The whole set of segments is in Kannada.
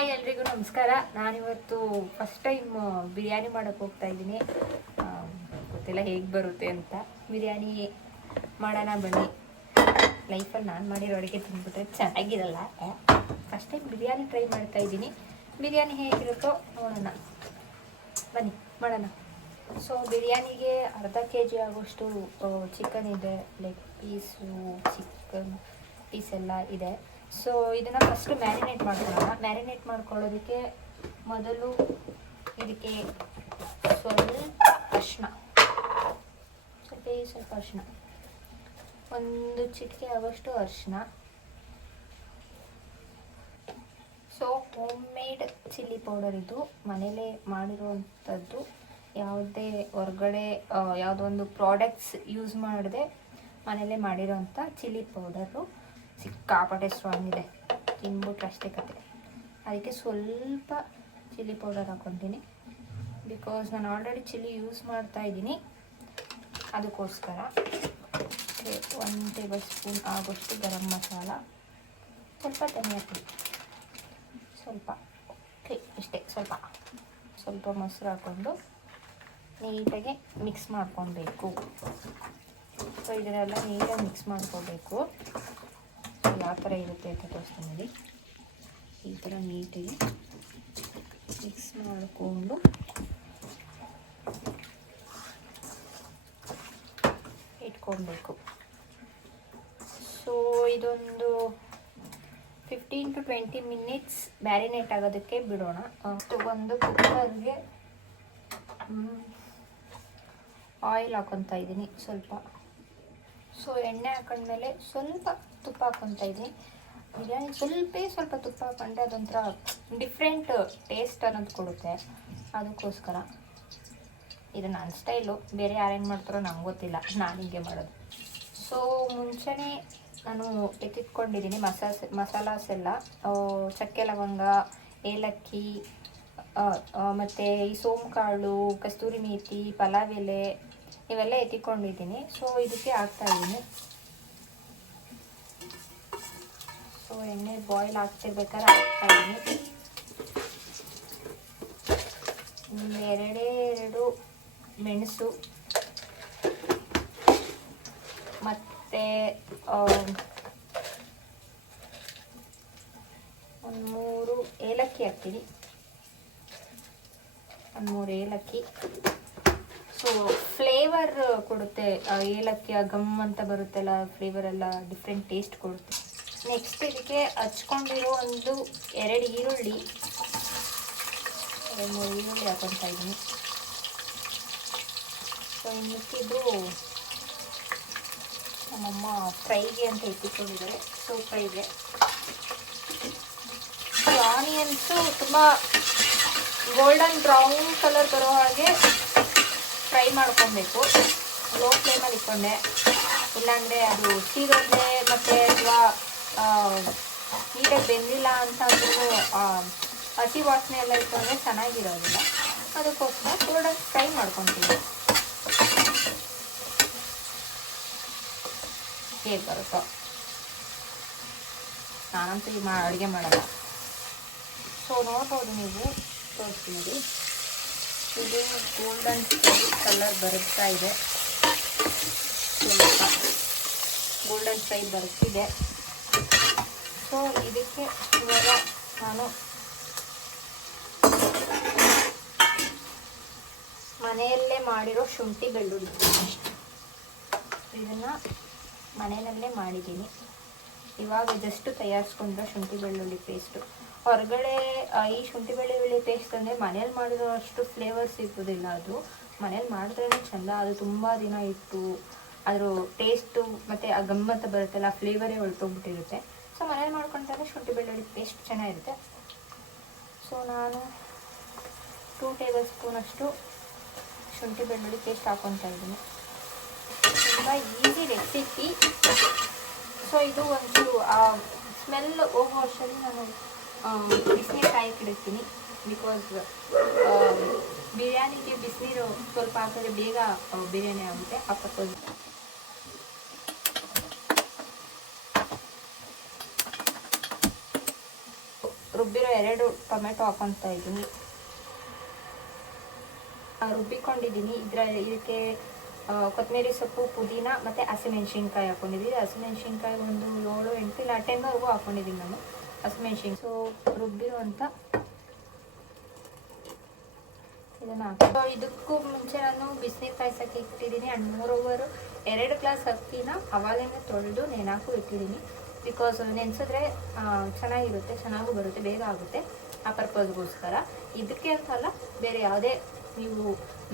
ಹಾಯ್ ಎಲ್ರಿಗೂ ನಮಸ್ಕಾರ. ನಾನಿವತ್ತು ಫಸ್ಟ್ ಟೈಮ್ ಬಿರಿಯಾನಿ ಮಾಡೋಕ್ಕೆ ಹೋಗ್ತಾ ಇದ್ದೀನಿ. ಗೊತ್ತಿಲ್ಲ ಹೇಗೆ ಬರುತ್ತೆ ಅಂತ. ಬಿರಿಯಾನಿ ಮಾಡೋಣ ಬನ್ನಿ. ಲೈಫಲ್ಲಿ ನಾನು ಮಾಡಿರೋ ಅಡುಗೆ ತಿಂದ್ಬಿಟ್ರೆ ಚೆನ್ನಾಗಿರಲ್ಲ. ಫಸ್ಟ್ ಟೈಮ್ ಬಿರಿಯಾನಿ ಟ್ರೈ ಮಾಡ್ತಾ ಇದ್ದೀನಿ. ಬಿರಿಯಾನಿ ಹೇಗಿರುತ್ತೋ ನೋಡೋಣ ಬನ್ನಿ ಮಾಡೋಣ. ಸೊ ಬಿರಿಯಾನಿಗೆ ಅರ್ಧ kg ಆಗೋಷ್ಟು ಚಿಕನ್ ಇದೆ, ಲೆಗ್ ಪೀಸು, ಚಿಕನ್ ಪೀಸ್ ಎಲ್ಲ ಇದೆ. ಸೊ ಇದನ್ನು ಫಸ್ಟು ಮ್ಯಾರಿನೇಟ್ ಮಾಡ್ಕೊಳ್ಳೋಣ. ಮ್ಯಾರಿನೇಟ್ ಮಾಡ್ಕೊಳ್ಳೋದಕ್ಕೆ ಮೊದಲು ಇದಕ್ಕೆ ಸ್ವಲ್ಪ ಅರಿಶಿನ, ಸ್ವಲ್ಪ ಅರಿಶಿನ, ಒಂದು ಚಿಟಿಕೆ ಆಗೋಷ್ಟು ಅರಿಶಿನ. So home made chilli powder, ಇದು ಮನೇಲೇ ಮಾಡಿರುವಂಥದ್ದು. ಯಾವುದೇ ಹೊರಗಡೆ ಯಾವುದೋ ಒಂದು ಪ್ರಾಡಕ್ಟ್ಸ್ ಯೂಸ್ ಮಾಡದೆ ಮನೇಲೇ ಮಾಡಿರೋಂಥ ಚಿಲ್ಲಿ ಪೌಡರು. ಸಿಕ್ಕಾಪಟ್ಟೆ ಸ್ಟ್ರಾಂಗ್ ಇದೆ, ತಿನ್ಬಿಟ್ರೆ ಅಷ್ಟೇ ಕತೆ. ಅದಕ್ಕೆ ಸ್ವಲ್ಪ ಚಿಲ್ಲಿ ಪೌಡರ್ ಹಾಕ್ಕೊತೀನಿ, ಬಿಕಾಸ್ ನಾನು ಆಲ್ರೆಡಿ ಚಿಲ್ಲಿ ಯೂಸ್ ಮಾಡ್ತಾ ಇದ್ದೀನಿ, ಅದಕ್ಕೋಸ್ಕರ. 1 ಟೇಬಲ್ ಸ್ಪೂನ್ ಆಗೋಷ್ಟು ಗರಂ ಮಸಾಲ, ಸ್ವಲ್ಪ ಧನಿಯಾ ಪುಡಿ, ಸ್ವಲ್ಪ ಇಷ್ಟೇ, ಸ್ವಲ್ಪ ಮೊಸರು ಹಾಕ್ಕೊಂಡು ನೀಟಾಗಿ ಮಿಕ್ಸ್ ಮಾಡ್ಕೊಬೇಕು. ಸೊ ಇದನ್ನೆಲ್ಲ ನೀಟಾಗಿ ಮಿಕ್ಸ್ ಮಾಡ್ಕೋಬೇಕು. ಯಾವ ಥರ ಇರುತ್ತೆ ಅಂತ ತೋರಿಸ್ತೀನಿ. ಈ ಥರ ನೀಟಾಗಿ ಮಿಕ್ಸ್ ಮಾಡಿಕೊಂಡು ಇಟ್ಕೊಳ್ಬೇಕು. ಸೊ ಇದೊಂದು 15 to 20 ಮಿನಿಟ್ಸ್ ಮ್ಯಾರಿನೇಟ್ ಆಗೋದಕ್ಕೆ ಬಿಡೋಣ. ಒಂದು ಕುಕ್ಕರ್ಗೆ ಆಯಿಲ್ ಹಾಕೊತಾ ಇದ್ದೀನಿ ಸ್ವಲ್ಪ. ಸೊ ಎಣ್ಣೆ ಹಾಕೊಂಡ್ಮೇಲೆ ಸ್ವಲ್ಪ ತುಪ್ಪ ಹಾಕ್ಕೊತಾ ಇದ್ದೀನಿ. ಬಿರಿಯಾನಿ ಸ್ವಲ್ಪ ತುಪ್ಪ ಹಾಕೊಂಡ್ರೆ ಅದೊಂಥರ ಡಿಫ್ರೆಂಟ್ ಟೇಸ್ಟ್ ಅನ್ನೋದು ಕೊಡುತ್ತೆ, ಅದಕ್ಕೋಸ್ಕರ. ಇದು ನನ್ನ ಸ್ಟೈಲು, ಬೇರೆ ಯಾರೇನು ಮಾಡ್ತಾರೋ ನಂಗೆ ಗೊತ್ತಿಲ್ಲ, ನಾನು ಹಿಂಗೆ ಮಾಡೋದು. ಸೊ ಮುಂಚೆನೇ ನಾನು ಎತ್ತಿಟ್ಕೊಂಡಿದ್ದೀನಿ ಮಸಾಲಾಸ್ ಎಲ್ಲ. ಚಕ್ಕೆ ಲವಂಗ, ಏಲಕ್ಕಿ, ಮತ್ತು ಈ ಸೋಂಕಾಳು, ಕಸ್ತೂರಿ ಮೇಥಿ, ಪಲಾವ್ ಎಲೆ ಇವೆಲ್ಲ ಎತ್ತಿಕೊಂಡಿದ್ದೀನಿ. ಸೊ ಇದಕ್ಕೆ ಹಾಕ್ತಾಯಿದ್ದೀನಿ. ಸೊ ಎಣ್ಣೆ ಬಾಯ್ಲ್ ಆಗ್ತಿರ್ಬೇಕಾದ್ರೆ ಹಾಕ್ತಾಯಿದ್ದೀನಿ. ಎರಡು ಮೆಣಸು ಮತ್ತು ಒಂದು 3 ಏಲಕ್ಕಿ ಹಾಕ್ತೀನಿ. 3 ಏಲಕ್ಕಿ. ಸೊ ಫ್ಲೇವರ್ ಕೊಡುತ್ತೆ ಏಲಕ್ಕಿ, ಗಮ್ ಅಂತ ಬರುತ್ತೆಲ್ಲ, ಫ್ಲೇವರ್ ಎಲ್ಲ ಡಿಫ್ರೆಂಟ್ ಟೇಸ್ಟ್ ಕೊಡುತ್ತೆ. ನೆಕ್ಸ್ಟ್ ಇದಕ್ಕೆ ಹಚ್ಕೊಂಡಿರೋ 2 ಈರುಳ್ಳಿ, 3 ಈರುಳ್ಳಿ ಹಾಕೊತಾ ಇದ್ದೀನಿ. ಸೊ ಇನ್ನಿಕ್ಕಿದ್ದು ನಮ್ಮಮ್ಮ ಫ್ರೈಗೆ ಅಂತ ಎತ್ತಿಕೊಂಡಿದ್ದಾರೆ. ಸೊ ಫ್ರೈಗೆ ಆನಿಯನ್ಸು ತುಂಬ ಗೋಲ್ಡನ್ ಬ್ರೌನ್ ಕಲರ್ ಬರೋ ಹಾಗೆ ಫ್ರೈ ಮಾಡ್ಕೊಬೇಕು. ಲೋ ಫ್ಲೇಮಲ್ಲಿ ಇಟ್ಕೊಂಡೆ, ಇಲ್ಲಾಂದರೆ ಅದು ಸೀದೋದ್ರೆ ಮತ್ತು ಅಥವಾ ನೀಟಾಗಿ ಬೆಂದಿಲ್ಲ ಅಂತ ಅಂದ್ರೂ ಹಸಿ ವಾಸನೆ ಎಲ್ಲ ಇಟ್ಕೊಂಡ್ರೆ ಚೆನ್ನಾಗಿರೋದಿಲ್ಲ. ಅದಕ್ಕೋಸ್ಕರ ಗೋಲ್ಡನ್ ಫ್ರೈ ಮಾಡ್ಕೊತೀವಿ. ಹೇಗೆ ಬರುತ್ತೋ, ನಾನಂತೂ ಈಗ ಅಡುಗೆ ಮಾಡಲ್ಲ. ಸೊ ನೋಡ್ಬೋದು ನೀವು, ತೋರಿಸ್ತೀನಿ. ಇದು ಗೋಲ್ಡನ್ ಫ್ರೈ ಕಲರ್ ಬರುತ್ತಾ ಇದೆ, ಸ್ವಲ್ಪ ಗೋಲ್ಡನ್ ಫ್ರೈ ಬರುತ್ತಿದೆ. ಸೊ ಇದಕ್ಕೆ ಇವಾಗ ನಾನು ಮನೆಯಲ್ಲೇ ಮಾಡಿರೋ ಶುಂಠಿ ಬೆಳ್ಳುಳ್ಳಿ, ಇದನ್ನು ಮನೆಯಲ್ಲೇ ಮಾಡಿದ್ದೀನಿ. ಇವಾಗ ಜಸ್ಟ್ ತಯಾರಿಸ್ಕೊಂಡ್ರೆ ಶುಂಠಿ ಬೆಳ್ಳುಳ್ಳಿ ಪೇಸ್ಟು. ಹೊರಗಡೆ ಈ ಶುಂಠಿ ಬೆಳ್ಳುಳ್ಳಿ ಪೇಸ್ಟ್ ಅಂದರೆ ಮನೇಲಿ ಮಾಡಿರೋ ಅಷ್ಟು ಫ್ಲೇವರ್ ಸಿಗೋದಿಲ್ಲ. ಅದು ಮನೇಲಿ ಮಾಡಿದ್ರೇ ಚೆಂದ. ಅದು ತುಂಬ ದಿನ ಇಟ್ಟು ಅದ್ರ ಟೇಸ್ಟು ಮತ್ತು ಆ ಗಮ್ಮತ್ತ ಬರುತ್ತಲ್ಲ, ಫ್ಲೇವರೇ ಹೊರಟೋಗ್ಬಿಟ್ಟಿರುತ್ತೆ. ಸೊ ಮನೇಲಿ ಮಾಡ್ಕೊಂಡ್ರೆ ಶುಂಠಿ ಬೆಳ್ಳುಳ್ಳಿ ಪೇಸ್ಟ್ ಚೆನ್ನಾಗಿರುತ್ತೆ. ಸೊ ನಾನು 2 ಟೇಬಲ್ ಸ್ಪೂನಷ್ಟು ಶುಂಠಿ ಬೆಳ್ಳುಳ್ಳಿ ಪೇಸ್ಟ್ ಹಾಕ್ಕೊತಾ ಇದ್ದೀನಿ. ತುಂಬ ಈಸಿ ರೆಸಿಪಿ. ಸೊ ಇದು ಒಂಚೂರು ಸ್ಮೆಲ್ ಹೋಗೋ ಅಷ್ಟರಲ್ಲಿ ನಾನು ಬಿಸಿನೀರು ಕಾಯಕ್ಕಿಡ್ತೀನಿ. ಬಿಕಾಸ್ ಬಿರಿಯಾನಿಗೆ ಬಿಸಿನೀರು ಸ್ವಲ್ಪ ಹಾಕಿದ್ರೆ ಬೇಗ ಬಿರಿಯಾನಿ ಆಗುತ್ತೆ. ಹಾಕೋದು ರುಬ್ಬಿರೋ 2 ಟೊಮೆಟೊ ಹಾಕೊತಾ ಇದ್ದೀನಿ. ರುಬ್ಬಿಕೊಂಡಿದ್ದೀನಿ. ಇದಕ್ಕೆ ಕೊತ್ತಂಬರಿ ಸೊಪ್ಪು, ಪುದೀನ ಮತ್ತು ಹಸಿಮೆಣ್ಸಿನ್ಕಾಯಿ ಹಾಕ್ಕೊಂಡಿದ್ದೀನಿ. ಹಸಿಮೆಣ್ಸಿನ್ಕಾಯಿ ಒಂದು 7-8 ಇಲ್ಲ 10ವರೆಗೂ ಹಾಕ್ಕೊಂಡಿದ್ದೀನಿ ನಾನು ಹಸಿಮೆಣ್ಸಿನ್ಕಾಯಿ. ಸೊ ರುಬ್ಬಿರುವಂಥ ಇದನ್ನು ಹಾಕಿ, ಇದಕ್ಕೂ ಮುಂಚೆ ನಾನು ಬಿಸಿನೀರು ಕಾಯಿಸೋಕ್ಕೆ ಇಟ್ಟಿದ್ದೀನಿ. ಆ್ಯಂಡ್ ಮೋರೋವರು 2 ಗ್ಲಾಸ್ ಅಕ್ಕಿನ ಅವಾಗಲೇ ತೊಳೆದು ನೆನಾಕು ಇಟ್ಟಿದ್ದೀನಿ. ಬಿಕಾಸ್ ನೆನೆಸಿದ್ರೆ ಚೆನ್ನಾಗಿರುತ್ತೆ, ಚೆನ್ನಾಗೂ ಬರುತ್ತೆ, ಬೇಗ ಆಗುತ್ತೆ. ಆ ಪರ್ಪಸ್ಗೋಸ್ಕರ. ಇದಕ್ಕೆ ಅಂತಲ್ಲ, ಬೇರೆ ಯಾವುದೇ ನೀವು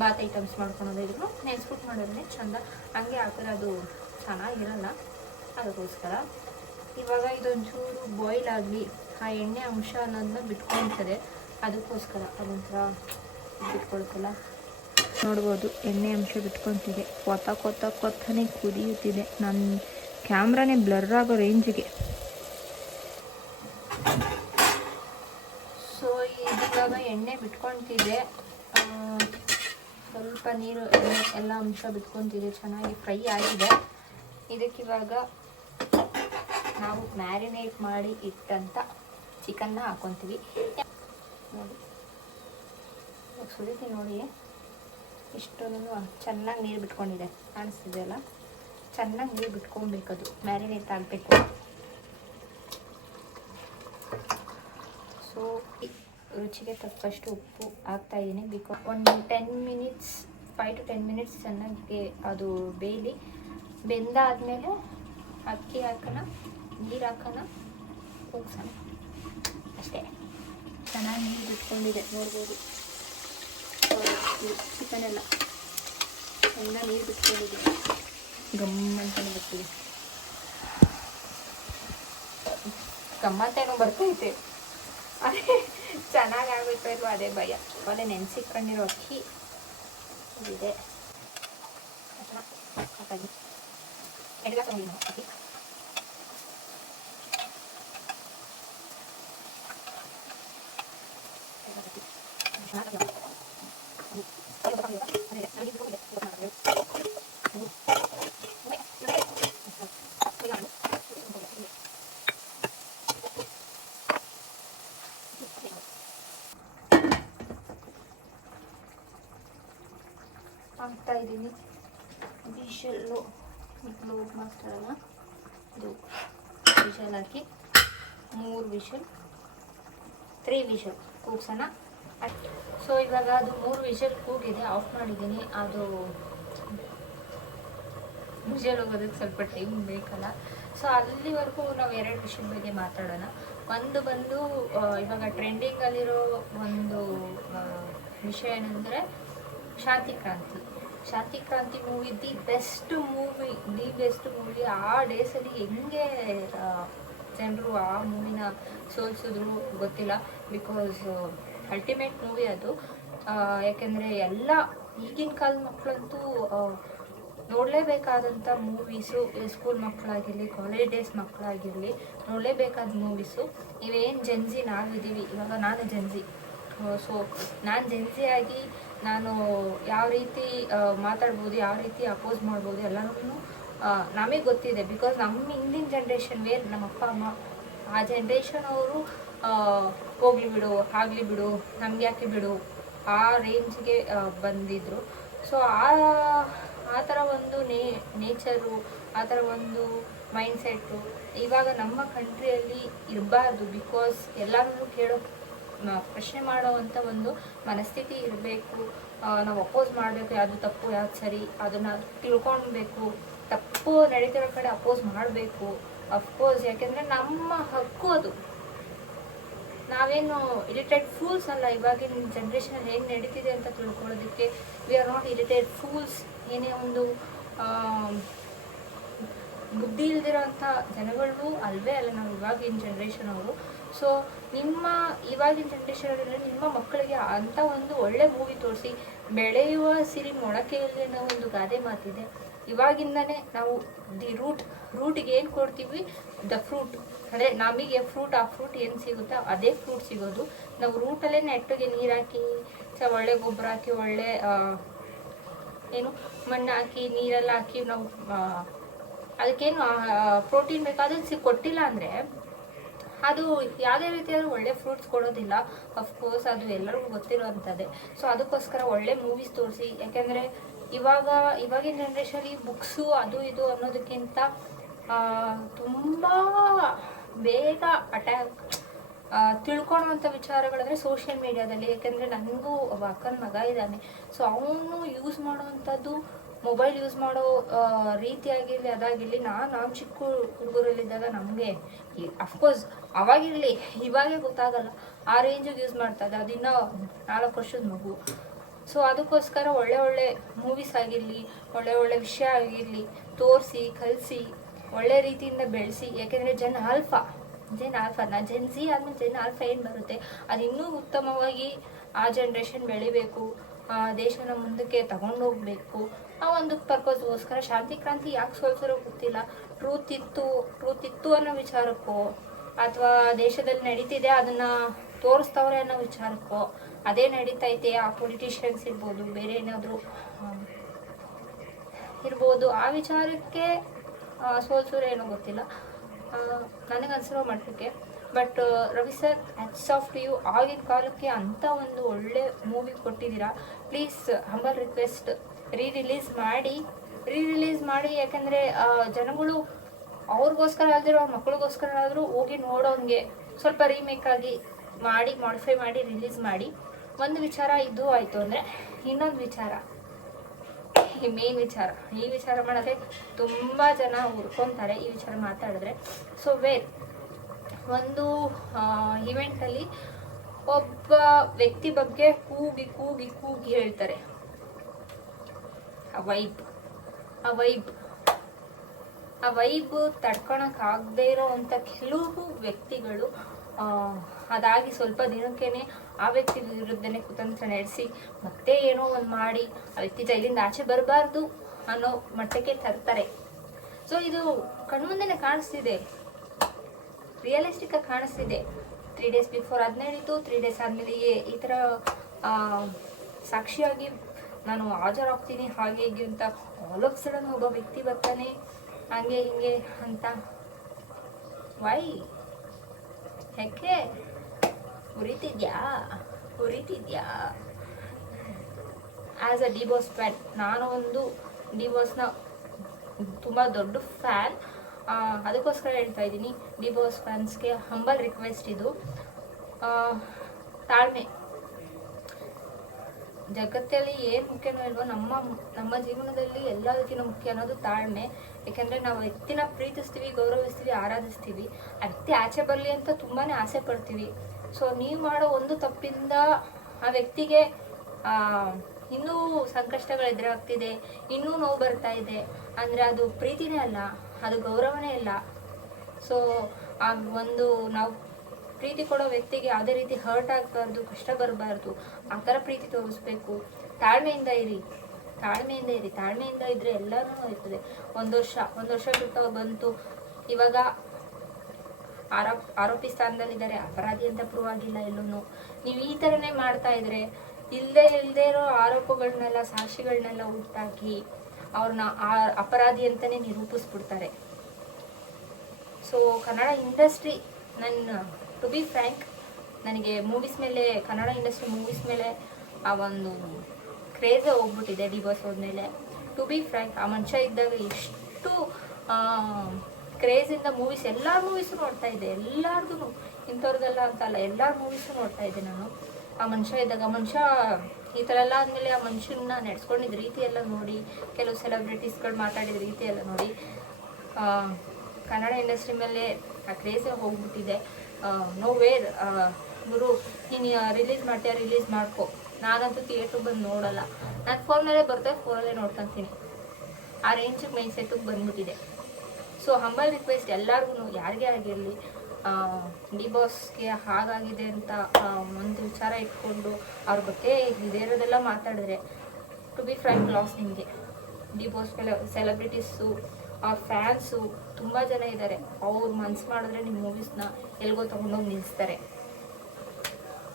ಬಾತ್ ಐಟಮ್ಸ್ ಮಾಡ್ಕೊಳೋದಿದ್ರು ನೆನೆಸ್ಬಿಟ್ಟು ಮಾಡೋದೇ ಚೆಂದ. ಹಂಗೆ ಹಾಕಿದ್ರೆ ಅದು ಚೆನ್ನಾಗಿರಲ್ಲ. ಅದಕ್ಕೋಸ್ಕರ ಇವಾಗ ಇದೊಂಚೂರು ಬಾಯ್ಲ್ ಆಗಲಿ, ಆ ಎಣ್ಣೆ ಅಂಶ ಅನ್ನೋದನ್ನ ಬಿಟ್ಕೊಳ್ತದೆ. ಅದಕ್ಕೋಸ್ಕರ ಅದೊಂಥರ ಬಿಟ್ಕೊಳ್ತಲ್ಲ, ನೋಡ್ಬೋದು ಎಣ್ಣೆ ಅಂಶ ಬಿಟ್ಕೊತಿದೆ. ಕೊತ್ತನೇ ಕುದಿಯುತ್ತಿದೆ. ನನ್ನ ಕ್ಯಾಮ್ರಾನೇ ಬ್ಲರ್ ಆಗೋ ರೇಂಜಿಗೆ. ಸೊ ಇವಾಗ ಎಣ್ಣೆ ಬಿಟ್ಕೊತಿದೆ. ಸ್ವಲ್ಪ ನೀರು ಎಲ್ಲ ಅಂಶ ಬಿಟ್ಕೊತಿದೆ. ಚೆನ್ನಾಗಿ ಫ್ರೈ ಆಗಿದೆ. ಇದಕ್ಕಿವಾಗ ನಾವು ಮ್ಯಾರಿನೇಟ್ ಮಾಡಿ ಇಟ್ಟಂಥ ಚಿಕನ್ನ ಹಾಕೊತೀವಿ. ನೋಡಿ ಸುರಿತಿ ನೋಡಿ, ಇಷ್ಟೊಂದು ಚೆನ್ನಾಗಿ ನೀರು ಬಿಟ್ಕೊಂಡಿದೆ, ಕಾಣಿಸ್ತಿದೆ ಅಲ್ಲ. ಚೆನ್ನಾಗಿ ನೀರು ಬಿಟ್ಕೊಬೇಕದು, ಮ್ಯಾರಿನೇಟ್ ಆಗಬೇಕು. ಸೊ ರುಚಿಗೆ ತಕ್ಕಷ್ಟು ಉಪ್ಪು ಹಾಕ್ತಾಯಿದ್ದೀನಿ. ಬಿಕಾಸ್ ಒಂದು 5 to 10 ಮಿನಿಟ್ಸ್ ಚೆನ್ನಾಗಿ ಅದು ಬೇಯಲಿ. ಬೆಂದಾದಮೇಲೆ ಅಕ್ಕಿ ಹಾಕೋಣ, ನೀರು ಹಾಕೋಣ, ಕೂಗ್ಸೋಣ ಅಷ್ಟೇ. ಚೆನ್ನಾಗಿ ನೀರು ಬಿಟ್ಕೊಂಡಿದೆ, ನೋಡ್ಬೋದು. ಚಿಕನ್ ಎಲ್ಲ ಚೆನ್ನಾಗಿ ನೀರು ಬಿಟ್ಕೊಂಡಿದೆ, ಗಮ್ಮಂತನೂ ಬರ್ತಿದೆ, ಗಮ್ಮತ್ತೇನೋ ಬರ್ತೈತೆ. ಅದೇ ಚೆನ್ನಾಗಿ ಆಗಬೇಕು ಇಲ್ವ ಅದೇ ಭಯ. ಅದೇ ನೆನೆಸಿಕೊಂಡಿರೋ ಅಕ್ಕಿ ಇದೆ. ಹಾಗಾಗಿ ಅಕ್ಕಿ ಹಾಕ್ತಾ ಇದ್ದೀನಿ. ವಿಷಲ್ಲು ಕ್ಲೋಸ್ ಮಾಡ್ತಾರಲ್ಲ ಇದು ವಿಷಲ್ ಹಾಕಿ 3 ವಿಷಲ್ 3 ವಿಷಲ್ ಕೂಗ್ಸೋಣ. ಸೊ ಇವಾಗ ಅದು 3 ವಿಷಲ್ ಕೂಗಿದೆ, ಆಫ್ ಮಾಡಿದ್ದೀನಿ. ಅದು ವಿಷಲ್ ಹೋಗೋದಕ್ಕೆ ಸ್ವಲ್ಪ ಟೈಮ್ ಬೇಕಲ್ಲ. ಸೊ ಅಲ್ಲಿವರೆಗೂ ನಾವು 2 ವಿಷಲ್ ಬಗ್ಗೆ ಮಾತಾಡೋಣ. ಒಂದು ಬಂದು ಇವಾಗ ಟ್ರೆಂಡಿಂಗಲ್ಲಿರೋ ಒಂದು ವಿಷಯ ಏನಂದರೆ ಶಾಂತಿ ಕ್ರಾಂತಿ ಮೂವಿ ದಿ ಬೆಸ್ಟ್ ಮೂವಿ. ಆ ಡೇಸಲ್ಲಿ ಹೆಂಗೆ ಜನರು ಆ ಮೂವಿನ ಸೋಲಿಸಿದ್ರು ಗೊತ್ತಿಲ್ಲ. ಬಿಕಾಸ್ ಅಲ್ಟಿಮೇಟ್ ಮೂವಿ ಅದು. ಯಾಕೆಂದರೆ ಎಲ್ಲ ಈಗಿನ ಕಾಲದ ಮಕ್ಕಳಂತೂ ನೋಡಲೇಬೇಕಾದಂಥ ಮೂವೀಸು. ಸ್ಕೂಲ್ ಮಕ್ಕಳಾಗಿರಲಿ, ಕಾಲೇಜ್ ಡೇಸ್ ಮಕ್ಕಳಾಗಿರಲಿ, ನೋಡಲೇಬೇಕಾದ ಮೂವೀಸು. ಇವೇನು ಜೆನ್ಸಿ ನಾವಿದ್ದೀವಿ, ಇವಾಗ ನಾನು ಜೆನ್ಸಿ. ಸೊ ನಾನು ಜೆನ್ಸಿ ಆಗಿ ನಾನು ಯಾವ ರೀತಿ ಮಾತಾಡ್ಬೋದು, ಯಾವ ರೀತಿ ಅಪೋಸ್ ಮಾಡ್ಬೋದು ಎಲ್ಲನೂ ನಮಗೆ ಗೊತ್ತಿದೆ. ಬಿಕಾಸ್ ನಮ್ಮ ಹಿಂದಿನ ಜನ್ರೇಷನ್ ವೇರ್ ನಮ್ಮ ಅಪ್ಪ ಅಮ್ಮ, ಆ ಜನ್ರೇಷನ್ ಅವರು ಹೋಗ್ಲಿ ಬಿಡು, ಆಗಲಿ ಬಿಡು, ನಮ್ಗೆ ಯಾಕೆ ಬಿಡು, ಆ ರೇಂಜ್ಗೆ ಬಂದಿದ್ದರು. ಸೊ ಆ ಥರ ಒಂದು ನೇಚರು, ಆ ಥರ ಒಂದು ಮೈಂಡ್ಸೆಟ್ಟು ಇವಾಗ ನಮ್ಮ ಕಂಟ್ರಿಯಲ್ಲಿ ಇರಬಾರ್ದು. ಬಿಕಾಸ್ ಎಲ್ಲರೂ ಕೇಳೋ ಪ್ರಶ್ನೆ ಮಾಡೋವಂಥ ಒಂದು ಮನಸ್ಥಿತಿ ಇರಬೇಕು. ನಾವು ಅಪೋಸ್ ಮಾಡಬೇಕು, ಯಾವುದು ತಪ್ಪು ಯಾವುದು ಸರಿ ಅದನ್ನು ತಿಳ್ಕೊಳ್ಬೇಕು. ತಪ್ಪು ನಡೀತಿರೋ ಕಡೆ ಅಪೋಸ್ ಮಾಡಬೇಕು ಅಫ್ಕೋರ್ಸ್. ಯಾಕೆಂದರೆ ನಮ್ಮ ಹಕ್ಕು ಅದು. ನಾವೇನು ಇರಿಟೇಟ್ ಫೂಲ್ಸ್ ಅಲ್ಲ. ಇವಾಗಿನ ಜನ್ರೇಷನಲ್ಲಿ ಏನು ನಡೀತಿದೆ ಅಂತ ತಿಳ್ಕೊಳ್ಳೋದಕ್ಕೆ we are not irritate fools. ಏನೇ ಒಂದು ಬುದ್ಧಿ ಇಲ್ದಿರೋಂಥ ಜನಗಳು ಅಲ್ವೇ ಅಲ್ಲ ನಾವು ಇವಾಗಿನ ಜನ್ರೇಷನ್ ಅವರು. ಸೊ ನಿಮ್ಮ ಇವಾಗಿನ ಜನ್ರೇಷನಲ್ಲಿ ನಿಮ್ಮ ಮಕ್ಕಳಿಗೆ ಅಂಥ ಒಂದು ಒಳ್ಳೆ ಮೂವಿ ತೋರಿಸಿ, ಬೆಳೆಯುವ ಸಿರಿ ಮೊಳಕೆಯಲ್ಲಿ ಅನ್ನೋ ಒಂದು ಗಾದೆ ಮಾತಿದೆ. ಇವಾಗಿಂದನೇ ನಾವು ದಿ ರೂಟಿಗೆ ಏನು ಕೊಡ್ತೀವಿ, ದ ಫ್ರೂಟ್. ಅಂದರೆ ನಮಗೆ ಫ್ರೂಟ್, ಆ ಫ್ರೂಟ್ ಏನು ಸಿಗುತ್ತೋ ಅದೇ ಫ್ರೂಟ್ ಸಿಗೋದು. ನಾವು ರೂಟಲ್ಲೇ ನೆಟ್ಟಿಗೆ ನೀರು ಹಾಕಿ, ಒಳ್ಳೆ ಗೊಬ್ಬರ ಹಾಕಿ, ಒಳ್ಳೆ ಮಣ್ಣು ಹಾಕಿ, ನೀರೆಲ್ಲ ಹಾಕಿ ನಾವು ಅದಕ್ಕೇನು ಪ್ರೋಟೀನ್ ಬೇಕಾದ್ರೆ ಕೊಟ್ಟಿಲ್ಲ ಅಂದರೆ ಅದು ಯಾವುದೇ ರೀತಿಯಾದ್ರೂ ಒಳ್ಳೆ ಫ್ರೂಟ್ಸ್ ಕೊಡೋದಿಲ್ಲ. ಅಫ್ಕೋರ್ಸ್ ಅದು ಎಲ್ಲರಿಗೂ ಗೊತ್ತಿರೋವಂಥದ್ದೇ. ಸೊ ಅದಕ್ಕೋಸ್ಕರ ಒಳ್ಳೆ ಮೂವೀಸ್ ತೋರಿಸಿ. ಯಾಕೆಂದರೆ ಇವಾಗಿನ ಜನ್ರೇಷನಲ್ಲಿ ಬುಕ್ಸು ಅದು ಇದು ಅನ್ನೋದಕ್ಕಿಂತ ತುಂಬ ಬೇಗ ತಿಳ್ಕೊಳೋವಂಥ ವಿಚಾರಗಳಂದರೆ ಸೋಷಿಯಲ್ ಮೀಡಿಯಾದಲ್ಲಿ. ಯಾಕೆಂದರೆ ನನಗೂ ಒಬ್ಬ ಅಕ್ಕನ ಮಗ ಇದ್ದಾನೆ. ಸೊ ಅವನು ಯೂಸ್ ಮಾಡೋವಂಥದ್ದು, ಮೊಬೈಲ್ ಯೂಸ್ ಮಾಡೋ ರೀತಿಯಾಗಿರಲಿ ಅದಾಗಿರಲಿ, ನಾನು ಚಿಕ್ಕ ಹುಡುಗರಲ್ಲಿದ್ದಾಗ ನಮಗೆ ಅಫ್ಕೋರ್ಸ್ ಅವಾಗಿರಲಿ ಇವಾಗೇ ಗೊತ್ತಾಗಲ್ಲ, ಆ ರೇಂಜಿಗೆ ಯೂಸ್ ಮಾಡ್ತಾ ಇದ್ದ. ಅದಿನ್ನ 4 ವರ್ಷದ ಮಗು. ಸೊ ಅದಕ್ಕೋಸ್ಕರ ಒಳ್ಳೆ ಮೂವೀಸ್ ಆಗಿರಲಿ, ಒಳ್ಳೆ ವಿಷಯ ಆಗಿರಲಿ ತೋರಿಸಿ ಕಲಿಸಿ ಒಳ್ಳೆ ರೀತಿಯಿಂದ ಬೆಳೆಸಿ. ಯಾಕೆಂದರೆ ಜೆನ್ ಆಲ್ಫಾ ಜೆನ್ ಝಿ ಆದಮೇಲೆ ಜೆನ್ ಆಲ್ಫಾ ಏನು ಬರುತ್ತೆ, ಅದು ಇನ್ನೂ ಉತ್ತಮವಾಗಿ ಆ ಜನ್ರೇಷನ್ ಬೆಳಿಬೇಕು, ದೇಶನ ಮುಂದಕ್ಕೆ ತಗೊಂಡೋಗ್ಬೇಕು. ಆ ಒಂದು ಪರ್ಪಸ್ಗೋಸ್ಕರ ಶಾಂತಿ ಕ್ರಾಂತಿ ಯಾಕೆ ಸೋಲ್ಸರೋ ಗೊತ್ತಿಲ್ಲ. ಟ್ರೂತ್ ಇತ್ತು ಅನ್ನೋ ವಿಚಾರಕ್ಕೋ, ಅಥವಾ ದೇಶದಲ್ಲಿ ನಡೀತಿದೆ ಅದನ್ನು ತೋರಿಸ್ತವ್ರೆ ಅನ್ನೋ ವಿಚಾರಕ್ಕೋ, ಅದೇ ನಡೀತೈತೆ ಆ ಪೊಲಿಟಿಷಿಯನ್ಸ್ ಇರ್ಬೋದು, ಬೇರೆ ಏನಾದರೂ ಇರ್ಬೋದು, ಆ ವಿಚಾರಕ್ಕೆ ಸೋಲ್ಸೋರು ಏನೋ ಗೊತ್ತಿಲ್ಲ ನನಗನ್ಸಿರೋ ಮಟ್ಟಕ್ಕೆ. But Ravi sir, hats off to you. ಆಗಿನ ಕಾಲಕ್ಕೆ ಅಂಥ ಒಂದು ಒಳ್ಳೆ ಮೂವಿ ಕೊಟ್ಟಿದ್ದೀರಾ. ಪ್ಲೀಸ್ ಹಂಬಲ್ ರಿಕ್ವೆಸ್ಟ್, ರಿಲೀಸ್ ಮಾಡಿ. ಯಾಕೆಂದರೆ ಜನಗಳು ಅವ್ರಿಗೋಸ್ಕರ ಅಲ್ದಿರೋ ಅವ್ರ ಮಕ್ಕಳಿಗೋಸ್ಕರ ಆದರೂ ಹೋಗಿ ನೋಡೋಂಗೆ ಸ್ವಲ್ಪ ರೀಮೇಕ್ ಆಗಿ ಮಾಡಿ, ಮಾಡಿಫೈ ಮಾಡಿ ರಿಲೀಸ್ ಮಾಡಿ. ಒಂದು ವಿಚಾರ ಇದು ಆಯಿತು ಅಂದರೆ ಇನ್ನೊಂದು ವಿಚಾರ, ಈ ಮೇನ್ ವಿಚಾರ, ಈ ವಿಚಾರ ಮಾಡಿದ್ರೆ ತುಂಬ ಜನ ಹುರ್ಕೊತಾರೆ ಈ ವಿಚಾರ ಮಾತಾಡಿದ್ರೆ. ಸೊ ಒಂದು ಇವೆಂಟಲ್ಲಿ ಒಬ್ಬ ವ್ಯಕ್ತಿ ಬಗ್ಗೆ ಕೂಗಿ ಹೇಳ್ತಾರೆ. ಆ ವೈಬ್ ತಡ್ಕೊಳಕ್ಕಾಗದೇ ಇರೋವಂಥ ಕೆಲವು ವ್ಯಕ್ತಿಗಳು ಅದಾಗಿ ಸ್ವಲ್ಪ ದಿನಕ್ಕೇನೆ ಆ ವ್ಯಕ್ತಿ ವಿರುದ್ಧನೇ ಕುತಂತ್ರ ನಡೆಸಿ ಮತ್ತೆ ಏನೋ ಒಂದು ಮಾಡಿ ಆ ವ್ಯಕ್ತಿ ಜೈಲಿಂದ ಆಚೆ ಬರಬಾರ್ದು ಅನ್ನೋ ಮಟ್ಟಕ್ಕೆ ತರ್ತಾರೆ. ಸೊ ಇದು ಕಣ್ಮುಂದೆನೇ ಕಾಣಿಸ್ತಿದೆ, ರಿಯಲಿಸ್ಟಿಕ್ ಆಗಿ ಕಾಣಿಸ್ತಿದೆ. 3 days ಬಿಫೋರ್ ಅದು ನಡೀತು, 3 days ಆದಮೇಲೆ ಈ ಥರ ಸಾಕ್ಷಿಯಾಗಿ ನಾನು ಹಾಜರಾಗ್ತೀನಿ ಹಾಗೆ ಹೀಗೆ ಅಂತ ಆಲ್ ಆಫ್ ಸಡನ್ ಒಬ್ಬ ವ್ಯಕ್ತಿ ಬರ್ತಾನೆ ಹಂಗೆ ಹಿಂಗೆ ಅಂತ. ವೈ? ಯಾಕೆ ಉರಿತಿದ್ಯಾ? As a D Boss fan, ನಾನು ಒಂದು ಡಿ ಬಾಸ್ನ ತುಂಬ ದೊಡ್ಡ ಫ್ಯಾನ್. ಅದಕ್ಕೋಸ್ಕರ ಹೇಳ್ತಾ ಇದ್ದೀನಿ, ಡಿ ಬಾಸ್ ಫ್ಯಾನ್ಸ್ಗೆ ಹಂಬಲ್ ರಿಕ್ವೆಸ್ಟ್ ಇದು. ತಾಳ್ಮೆ ಜಗತ್ತಲ್ಲಿ ಏನು ಮುಖ್ಯನೋ ಇಲ್ವೋ, ನಮ್ಮ ಜೀವನದಲ್ಲಿ ಎಲ್ಲದಕ್ಕಿಂತ ಮುಖ್ಯ ಅನ್ನೋದು ತಾಳ್ಮೆ. ಯಾಕೆಂದರೆ ನಾವು ವ್ಯಕ್ತಿನ ಪ್ರೀತಿಸ್ತೀವಿ, ಗೌರವಿಸ್ತೀವಿ, ಆರಾಧಿಸ್ತೀವಿ. ಆ ವ್ಯಕ್ತಿ ಆಚೆ ಬರಲಿ ಅಂತ ತುಂಬಾ ಆಸೆ ಪಡ್ತೀವಿ. ಸೊ ನೀವು ಮಾಡೋ ಒಂದು ತಪ್ಪಿಂದ ಆ ವ್ಯಕ್ತಿಗೆ ಇನ್ನೂ ಸಂಕಷ್ಟಗಳು ಎದುರಾಗ್ತಿದೆ, ಇನ್ನೂ ನೋವು ಬರ್ತಾ ಇದೆ ಅಂದರೆ ಅದು ಪ್ರೀತಿನೇ ಅಲ್ಲ, ಅದು ಗೌರವನೇ ಇಲ್ಲ. ಸೊ ಆ ಒಂದು ನಾವು ಪ್ರೀತಿ ಕೊಡೋ ವ್ಯಕ್ತಿಗೆ ಯಾವುದೇ ರೀತಿ ಹರ್ಟ್ ಆಗಬಾರ್ದು, ಕಷ್ಟ ಬರಬಾರ್ದು, ಆ ಥರ ಪ್ರೀತಿ ತೋರಿಸ್ಬೇಕು. ತಾಳ್ಮೆಯಿಂದ ಇದ್ದರೆ ಎಲ್ಲನೂ ಇರ್ತದೆ. ಒಂದು ವರ್ಷ ಬಿಟ್ಟು ಬಂತು, ಇವಾಗ ಆರೋಪಿ ಸ್ಥಾನದಲ್ಲಿದ್ದಾರೆ, ಅಪರಾಧಿ ಅಂತ ಪ್ರೂವ್ ಆಗಿಲ್ಲ ಎಲ್ಲೂ. ನೀವು ಈ ಥರನೇ ಮಾಡ್ತಾ ಇದ್ರೆ ಇಲ್ಲದೇ ಇರೋ ಆರೋಪಗಳನ್ನೆಲ್ಲ, ಸಾಕ್ಷಿಗಳನ್ನೆಲ್ಲ ಹುಟ್ಟಾಕಿ ಅವ್ರನ್ನ ಅಪರಾಧಿ ಅಂತಲೇ ನಿರೂಪಿಸ್ಬಿಡ್ತಾರೆ. So Kannada industry, to be frank, ನನಗೆ ಮೂವೀಸ್ ಮೇಲೆ, ಕನ್ನಡ ಇಂಡಸ್ಟ್ರಿ ಮೂವೀಸ್ ಮೇಲೆ ಆ ಒಂದು ಕ್ರೇಜೇ ಹೋಗ್ಬಿಟ್ಟಿದೆ ಡಿ ಬಾಸ್ ಹೋದ್ಮೇಲೆ. ಟು ಬಿ ಫ್ರ್ಯಾಂಕ್, ಆ ಮನುಷ್ಯ ಇದ್ದಾಗ ಎಷ್ಟು ಕ್ರೇಜಿಂದ ಎಲ್ಲ ಮೂವೀಸು ನೋಡ್ತಾ ಇದ್ದೆ, ಎಲ್ಲಾರ್ದು ಇಂಥವ್ರದ್ದೆಲ್ಲ ಅಂತಲ್ಲ, ಎಲ್ಲರ ಮೂವೀಸು ನೋಡ್ತಾ ಇದ್ದೆ ನಾನು. ಆ ಮನುಷ್ಯ ಇದ್ದಾಗ, ಮನುಷ್ಯ ಈ ಥರ ಎಲ್ಲ ಆದಮೇಲೆ ಆ ಮನುಷ್ಯನ ನಡೆಸ್ಕೊಂಡಿದ್ದ ರೀತಿ ಎಲ್ಲ ನೋಡಿ, ಕೆಲವು ಸೆಲೆಬ್ರಿಟೀಸ್ಗಳು ಮಾತಾಡಿದ ರೀತಿ ಎಲ್ಲ ನೋಡಿ ಕನ್ನಡ ಇಂಡಸ್ಟ್ರಿ ಮೇಲೆ ಆ ಕ್ರೇಜೇ ಹೋಗ್ಬಿಟ್ಟಿದೆ. ನೋ ವೇರ್ ಗುರು, ನೀನು ರಿಲೀಸ್ ಮಾಡ್ಕೊ. ನಾನಂತೂ ಥಿಯೇಟ್ರಿಗೆ ಬಂದು ನೋಡಲ್ಲ, ನಾನು ಫೋನ್ನಲ್ಲೇ ಬರ್ತೇವೆ, ಫೋನಲ್ಲೇ ನೋಡ್ಕೊತೀನಿ. ಆ ರೇಂಜಿಗೆ ಮೈಂಡ್ ಸೆಟ್ಟಿಗೆ ಬಂದ್ಬಿಟ್ಟಿದೆ. ಸೊ ಹಂಬಲ್ ರಿಕ್ವೆಸ್ಟ್ ಎಲ್ಲರಿಗೂ, ಯಾರಿಗೇ ಆಗಿರಲಿ, ಡಿ ಬಾಸ್ಗೆ ಹಾಗಾಗಿದೆ ಅಂತ ಒಂದು ವಿಚಾರ ಇಟ್ಕೊಂಡು ಅವ್ರ ಬಗ್ಗೆ ಇದೇ ಇರೋದೆಲ್ಲ ಮಾತಾಡಿದ್ರೆ, ಟು ಬಿ ಫ್ರ್ಯಾಂಕ್, ಲಾಸ್ ನಿಮಗೆ. ಡಿ ಬಾಸ್ ಸೆಲೆಬ್ರಿಟೀಸು, ಅವ್ರ ಫ್ಯಾನ್ಸು ತುಂಬ ಜನ ಇದ್ದಾರೆ. ಅವ್ರು ಮನ್ಸು ಮಾಡಿದ್ರೆ ನಿಮ್ಮ ಮೂವೀಸ್ನ ಎಲ್ಗೋ ತೊಗೊಂಡೋಗಿ ನಿಲ್ಲಿಸ್ತಾರೆ.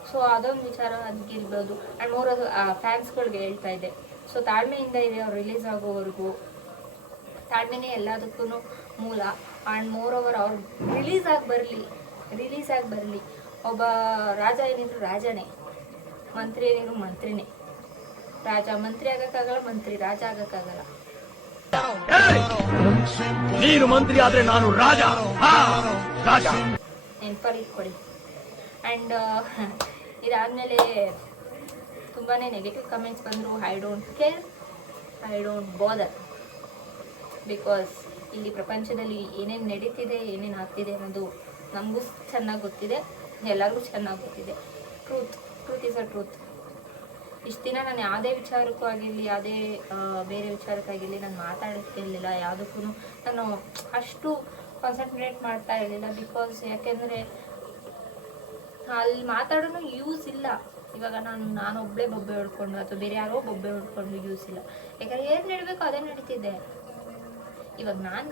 ಸೊ ಅದೊಂದು ವಿಚಾರ ಅದಕ್ಕಿರ್ಬೋದು. ಆ್ಯಂಡ್ ಮೋರದು ಫ್ಯಾನ್ಸ್ಗಳಿಗೆ ಹೇಳ್ತಾ ಇದೆ, ಸೊ ತಾಳ್ಮೆಯಿಂದ ಇದೆ ಅವ್ರು ರಿಲೀಸ್ ಆಗೋವರೆಗೂ. ತಾಳ್ಮೆನೇ ಎಲ್ಲದಕ್ಕೂ ಮೂಲ. ಆ್ಯಂಡ್ ಮೋರ್ ಓವರ್ ಅವ್ರು ರಿಲೀಸ್ ಆಗಿ ಬರಲಿ, ರಿಲೀಸ್ ಆಗಿ ಬರಲಿ. ಒಬ್ಬ ರಾಜ ಏನಿದ್ರು ರಾಜನೇ, ಮಂತ್ರಿ ಏನಿದ್ರು ಮಂತ್ರಿನೇ. ರಾಜ ಮಂತ್ರಿ ಆಗಕ್ಕಾಗಲ್ಲ, ಮಂತ್ರಿ ರಾಜ ಆಗಕ್ಕಾಗಲ್ಲ. ನೀನು ಮಂತ್ರಿ ಆದ್ರೆ ನಾನು ರಾಜ. ನೆನಪಲ್ಲಿ ಇಟ್ಕೊಳ್ಳಿ. ಆ್ಯಂಡ್ ಇದಾದಮೇಲೆ ತುಂಬಾ ನೆಗೆಟಿವ್ ಕಮೆಂಟ್ಸ್ ಬಂದರು. I don't care, I don't bother. Because ಇಲ್ಲಿ ಪ್ರಪಂಚದಲ್ಲಿ ಏನೇನು ನಡೀತಿದೆ, ಏನೇನು ಆಗ್ತಿದೆ ಅನ್ನೋದು ನಮಗೂ ಚೆನ್ನಾಗಿ ಗೊತ್ತಿದೆ, ಎಲ್ಲರಿಗೂ ಚೆನ್ನಾಗಿ ಗೊತ್ತಿದೆ. Truth is a truth. ಇಷ್ಟು ದಿನ ನಾನು ಯಾವುದೇ ವಿಚಾರಕ್ಕೂ ಆಗಿರಲಿ, ಯಾವುದೇ ಬೇರೆ ವಿಚಾರಕ್ಕಾಗಿರಲಿ ನಾನು ಮಾತಾಡ್ತಿರ್ಲಿಲ್ಲ. ಯಾವುದಕ್ಕೂ ನಾನು ಅಷ್ಟು ಕಾನ್ಸಂಟ್ರೇಟ್ ಮಾಡ್ತಾ ಇರಲಿಲ್ಲ. ಬಿಕಾಸ್ ಯಾಕೆಂದರೆ ಅಲ್ಲಿ ಮಾತಾಡೋನು ಯೂಸ್ ಇಲ್ಲ. ಇವಾಗ ನಾನೊಬ್ಬಳೇ ಬೊಬ್ಬೆ ಹೊಡ್ಕೊಂಡು ಅಥವಾ ಬೇರೆ ಯಾರೋ ಬೊಬ್ಬೆ ಹೊಡ್ಕೊಂಡು ಯೂಸ್ ಇಲ್ಲ. ಯಾಕಂದರೆ ಏನು ನಡೀಬೇಕು ಅದೇ ನಡೀತಿದೆ. ಇವಾಗ ನಾನು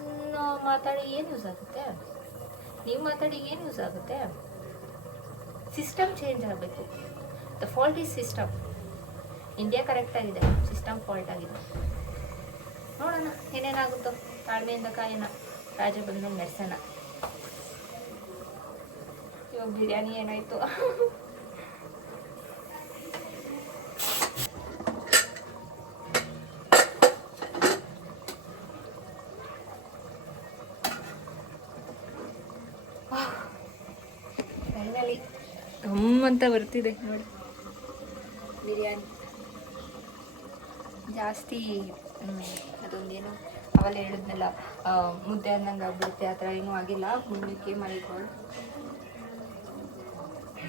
ಮಾತಾಡಿ ಏನು ಯೂಸ್ ಆಗುತ್ತೆ? ನೀವು ಮಾತಾಡಿ ಏನು ಯೂಸ್ ಆಗುತ್ತೆ? ಸಿಸ್ಟಮ್ ಚೇಂಜ್ ಆಗಬೇಕು. The fault is system. India ಕರೆಕ್ಟಾಗಿದೆ, ಸಿಸ್ಟಮ್ ಫಾಲ್ಟ್ ಆಗಿದೆ. ನೋಡೋಣ ಏನೇನಾಗುತ್ತೋ, ತಾಳ್ಮೆಯಿಂದ ಕಾಯೋಣ. ರಾಜ ಬಂದ್ಮೇಲೆ ನಡೆಸೋಣ. ಇವಾಗ ಬಿರಿಯಾನಿ ಏನಾಯಿತು? ಫೈನಲಿ ಅಂತ ಬರ್ತಿದೆ ನೋಡಿ ಬಿರಿಯಾನಿ. ಜಾಸ್ತಿ ಅದೊಂದೇನು ಅವೆಲ್ಲ ಹೇಳಿದ್ನಲ್ಲ, ಮುದ್ದೆ ಅನ್ನಂಗೆ ಆಗ್ಬಿಡುತ್ತೆ, ಆ ಥರ ಏನೂ ಆಗಿಲ್ಲ. ಮುಂದಕ್ಕೆ ಮಲ್ಕೊಂಡು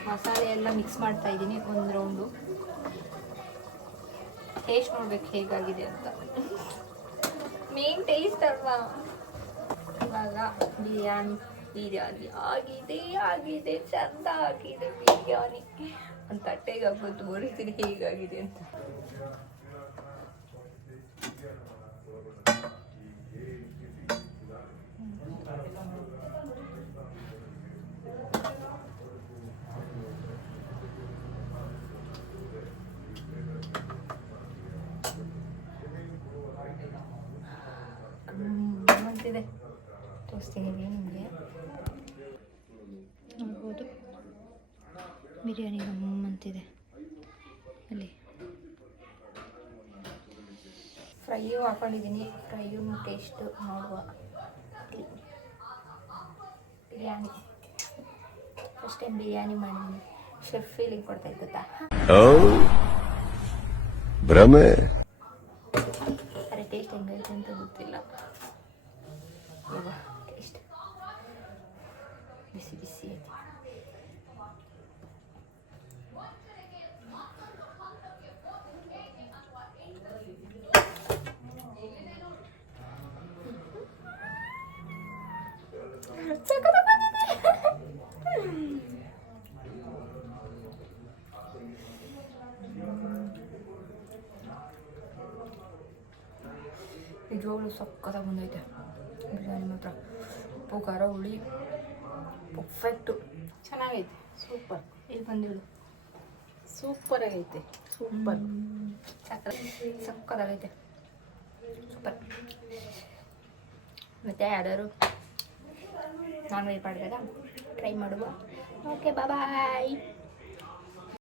ಮಸಾಲೆ ಎಲ್ಲ ಮಿಕ್ಸ್ ಮಾಡ್ತಾ ಇದ್ದೀನಿ ಒಂದು ರೌಂಡು. ಟೇಸ್ಟ್ ನೋಡ್ಬೇಕು ಹೇಗಾಗಿದೆ ಅಂತ. ಮೇನ್ ಟೇಸ್ಟ್ ಅಲ್ವಾ. ಇವಾಗ ಬಿರಿಯಾನಿ ಆಗಿದೆ ಚಂದ ಆಗಿದೆ ಬಿರಿಯಾನಿ. ಒಂದು ತಟ್ಟೆಗೆ ಹಾಕ್ಬೋದು ತೋರಿಸ್ತೀನಿ ಹೇಗಾಗಿದೆ ಅಂತ. ಅಂತಿದೆ ತೋರಿಸ್ತೀನಿ ನಿಮಗೆ ನೋಡ್ಬೋದು. ಬಿರಿಯಾನಿ ಅಂತಿದೆ. ಅಲ್ಲಿ ಫ್ರೈಯು ಹಾಕೊಂಡಿದ್ದೀನಿ. ಫ್ರೈಯೂ ಟೇಸ್ಟ್ ನೋಡುವ. ಬಿರಿಯಾನಿ ಫಸ್ಟ್ ಟೈಮ್ ಬಿರಿಯಾನಿ ಮಾಡಿದ್ದೀನಿ. ಶೆಫ್ ಫೀಲಿಂಗ್ ಕೊಡ್ತಾ ಇದ್ದ ಭ್ರಮೆ. ಅರೆ ಟೇಸ್ಟ್ ಹೆಂಗೈತೆ ಅಂತ ಗೊತ್ತಿಲ್ಲ. ಟೇಸ್ಟ್ ಬಿಸಿ ಬಿಸಿ ಐತೆ. ನಿಜವಾಗ್ಲೂ ಸಕ್ಕತ್ತಾಗಿ ಬಂದೈತೆ ಬಿರಿಯಾನಿ ಮಾತ್ರ. ಉಪ್ಪು ಖಾರ ಹುಳಿ ಪರ್ಫೆಕ್ಟು. ಚೆನ್ನಾಗೈತೆ. ಸೂಪರ್. ಇಲ್ಲಿ ಬಂದಿಳು ಸೂಪರ್ ಆಗೈತೆ. ಸೂಪರ್. ಸಕ್ಕತ್ತಾಗೈತೆ. ಸೂಪರ್. ಮತ್ತೆ ಯಾವ್ದಾದ್ರು ನಾನ್ ವೆಜ್ ಮಾಡಿದಾಗ ಟ್ರೈ ಮಾಡುವ. ಓಕೆ ಬಾಯ್.